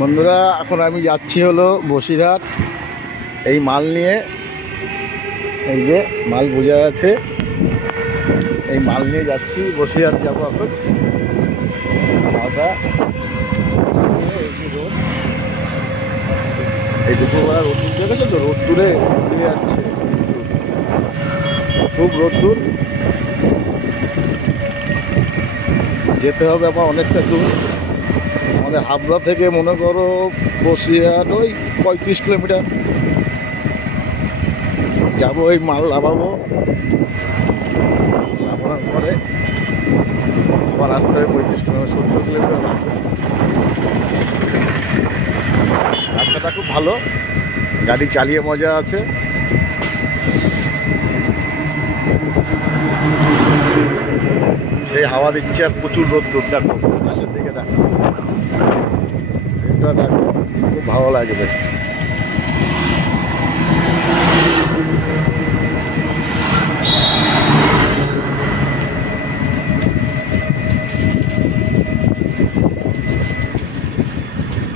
বন্ধুরা, এখন আমি যাচ্ছি হলো বসিরহাট। এই মাল নিয়ে, এই যে মাল বোঝা আছে, এই মাল নিয়ে যাচ্ছি বসিরহাট যাবো এখন। মালটা এই যে রোড, এই দুপুরবেলা রোদ্দুর দেখেছো তো, রোদ্দুরে উঠে যাচ্ছে, খুব রোদ্দুর। যেতে হবে আমার অনেকটা দূর। আমাদের হাবড়া থেকে মনে করো বসিরহাট ওই 35 কিলোমিটার যাবো। এই মাল নামাবো, নামানোর পরে আবার আসতে হবে 35 কিলোমিটার, 70 কিলোমিটার লাগবে। রাস্তাটা খুব ভালো, গাড়ি চালিয়ে মজা আছে। সেই হাওয়া দিচ্ছে আর প্রচুর রোদ্দুর। দেখো আকাশের দিকে, দেখো এটা, দেখো খুব ভালো লাগবে।